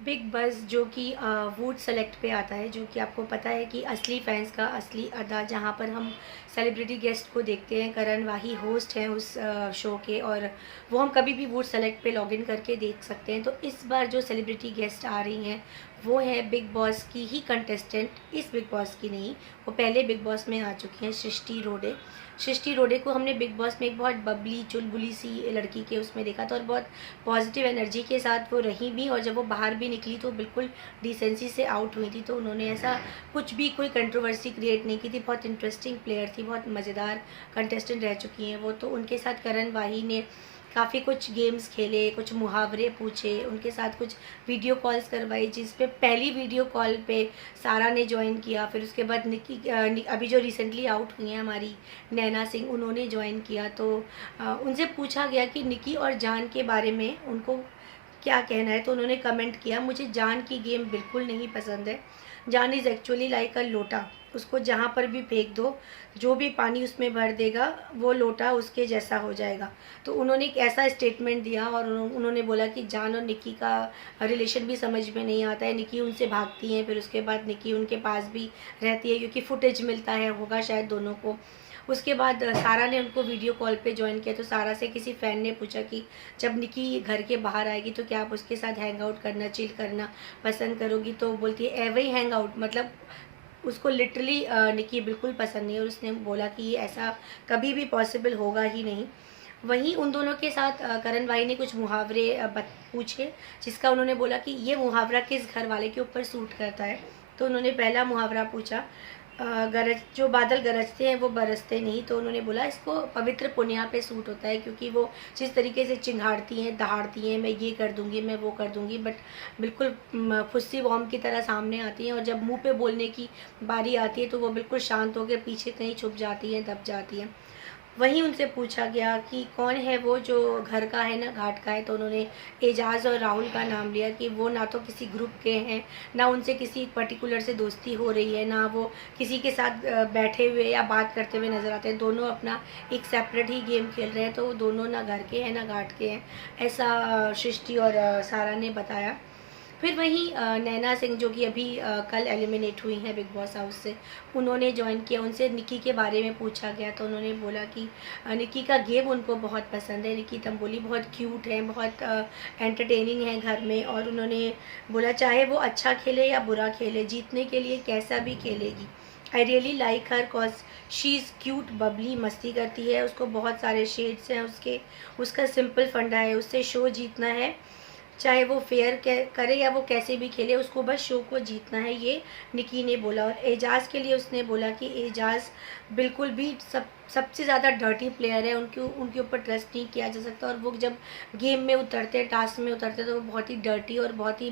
Big buzz जो कि vote select पे आता है, जो कि आपको पता है कि असली फैंस का असली अड्डा, जहाँ पर हम सेलिब्रिटी गेस्ट को देखते हैं। करण वाही होस्ट हैं उस शो के, और वो हम कभी भी वोट सेलेक्ट पे लॉगिन करके देख सकते हैं। तो इस बार जो सेलिब्रिटी गेस्ट आ रही हैं वो है बिग बॉस की ही कंटेस्टेंट, इस बिग बॉस की नहीं, वो पहले बिग बॉस में आ चुकी हैं, सृष्टि रोडे। सृष्टि रोडे को हमने बिग बॉस में एक बहुत बबली चुलबुली सी लड़की के उसमें देखा था, और बहुत पॉजिटिव एनर्जी के साथ वो रही भी, और जब वो बाहर भी निकली तो बिल्कुल डिसेंसी से आउट हुई थी। तो उन्होंने ऐसा कुछ भी कोई कंट्रोवर्सी क्रिएट नहीं की थी। बहुत इंटरेस्टिंग प्लेयर थी, बहुत मज़ेदार कंटेस्टेंट रह चुकी हैं वो। तो उनके साथ करण वाही ने काफ़ी कुछ गेम्स खेले, कुछ मुहावरे पूछे, उनके साथ कुछ वीडियो कॉल्स करवाई, जिस पे पहली वीडियो कॉल पे सारा ने ज्वाइन किया। फिर उसके बाद अभी जो रिसेंटली आउट हुई हैं हमारी नैना सिंह, उन्होंने ज्वाइन किया। तो उनसे पूछा गया कि निकी और जान के बारे में उनको क्या कहना है। तो उन्होंने कमेंट किया, मुझे जान की गेम बिल्कुल नहीं पसंद है। जान इज़ एक्चुअली लाइक अ लोटा, उसको जहाँ पर भी फेंक दो, जो भी पानी उसमें भर देगा वो लोटा उसके जैसा हो जाएगा। तो उन्होंने एक ऐसा स्टेटमेंट दिया, और उन्होंने बोला कि जान और निकी का रिलेशन भी समझ में नहीं आता है। निकी उनसे भागती हैं, फिर उसके बाद निकी उनके पास भी रहती है, क्योंकि फुटेज मिलता है होगा शायद दोनों को। उसके बाद सारा ने उनको वीडियो कॉल पे ज्वाइन किया। तो सारा से किसी फ़ैन ने पूछा कि जब निकी घर के बाहर आएगी तो क्या आप उसके साथ हैंग आउट करना, चिल करना पसंद करोगी। तो बोलती है एवे ही हैंग आउट, मतलब उसको लिटरली निकी बिल्कुल पसंद नहीं है, और उसने बोला कि ये ऐसा कभी भी पॉसिबल होगा ही नहीं। वहीं उन दोनों के साथ करण भाई ने कुछ मुहावरे पूछे, जिसका उन्होंने बोला कि ये मुहावरा किस घर वाले के ऊपर सूट करता है। तो उन्होंने पहला मुहावरा पूछा, गरज जो बादल गरजते हैं वो बरसते नहीं। तो उन्होंने बोला इसको पवित्र पुनिया पे सूट होता है, क्योंकि वो जिस तरीके से चिंघाड़ती हैं, दहाड़ती हैं, मैं ये कर दूंगी, मैं वो कर दूंगी, बट बिल्कुल फुस्सी बॉम्ब की तरह सामने आती हैं, और जब मुंह पे बोलने की बारी आती है तो वो बिल्कुल शांत होकर पीछे कहीं छुप जाती हैं, दब जाती हैं। वहीं उनसे पूछा गया कि कौन है वो जो घर का है ना घाट का है। तो उन्होंने एजाज और राहुल का नाम लिया कि वो ना तो किसी ग्रुप के हैं, ना उनसे किसी पर्टिकुलर से दोस्ती हो रही है, ना वो किसी के साथ बैठे हुए या बात करते हुए नजर आते हैं। दोनों अपना एक सेपरेट ही गेम खेल रहे हैं। तो दोनों ना घर के हैं ना घाट के हैं, ऐसा सृष्टि और सारा ने बताया। फिर वहीं नैना सिंह, जो कि अभी कल एलिमिनेट हुई हैं बिग बॉस हाउस से, उन्होंने ज्वाइन किया। उनसे निकी के बारे में पूछा गया। तो उन्होंने बोला कि निकी का गेम उनको बहुत पसंद है। निकी तंबोली बहुत क्यूट है, बहुत एंटरटेनिंग है घर में, और उन्होंने बोला चाहे वो अच्छा खेले या बुरा खेले, जीतने के लिए कैसा भी खेलेगी। I really like her cause she is cute, Babli, मस्ती करती है, उसको बहुत सारे शेड्स हैं उसके। उसका सिंपल फंडा है, उससे शो जीतना है, चाहे वो फेयर करे या वो कैसे भी खेले, उसको बस शो को जीतना है, ये निकी ने बोला। और एजाज के लिए उसने बोला कि एजाज बिल्कुल भी सबसे ज़्यादा डर्टी प्लेयर है, उनके उनके ऊपर ट्रस्ट नहीं किया जा सकता। और वो जब गेम में उतरते हैं, टास्क में उतरते हैं, तो वो बहुत ही डर्टी और बहुत ही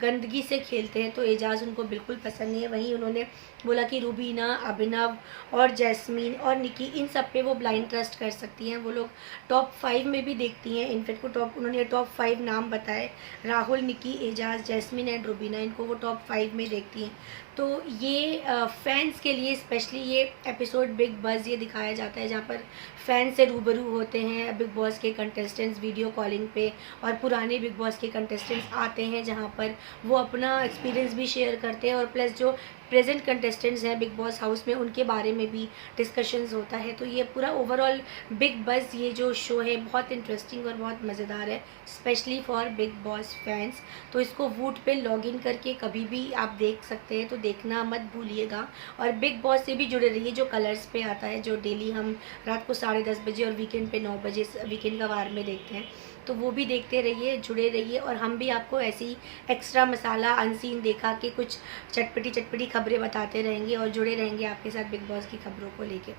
गंदगी से खेलते हैं। तो एजाज उनको बिल्कुल पसंद नहीं है। वहीं उन्होंने बोला कि रूबीना, अभिनव और जैस्मीन और निकी, इन सब पे वो ब्लाइंड ट्रस्ट कर सकती हैं। वो लोग टॉप 5 में भी देखती हैं। इनफेक्ट को उन्होंने टॉप 5 नाम बताए, राहुल, निकी, एजाज, जैस्मिन एंड रुबीना, इनको वो टॉप 5 में देखती हैं। तो ये फैंस के लिए स्पेशली ये एपिसोड बिग बज़ ये दिखाया जाता है, जहाँ पर फैंस से रूबरू होते हैं बिग बॉस के कंटेस्टेंट्स वीडियो कॉलिंग पे, और पुराने बिग बॉस के कंटेस्टेंट्स आते हैं, जहाँ पर वो अपना एक्सपीरियंस भी शेयर करते हैं, और प्लस जो प्रेजेंट कंटेस्टेंट्स हैं बिग बॉस हाउस में उनके बारे में भी डिस्कशंस होता है। तो ये पूरा ओवरऑल बिग बज़ ये जो शो है बहुत इंटरेस्टिंग और बहुत मज़ेदार है, specially for big boss fans. तो इसको वूट पे लॉगिन करके कभी भी आप देख सकते हैं, तो देखना मत भूलिएगा। और बिग बॉस से भी जुड़े रहिए, जो कलर्स पे आता है, जो डेली हम रात को 10:30 बजे और वीकेंड पे 9 बजे, वीकेंड का वार में देखते हैं। तो वो भी देखते रहिए, जुड़े रहिए, और हम भी आपको ऐसी एक्स्ट्रा मसाला अनसीन देखा के कुछ चटपटी चटपटी खबरें बताते रहेंगे, और जुड़े रहेंगे आपके साथ बिग बॉस की खबरों को लेके।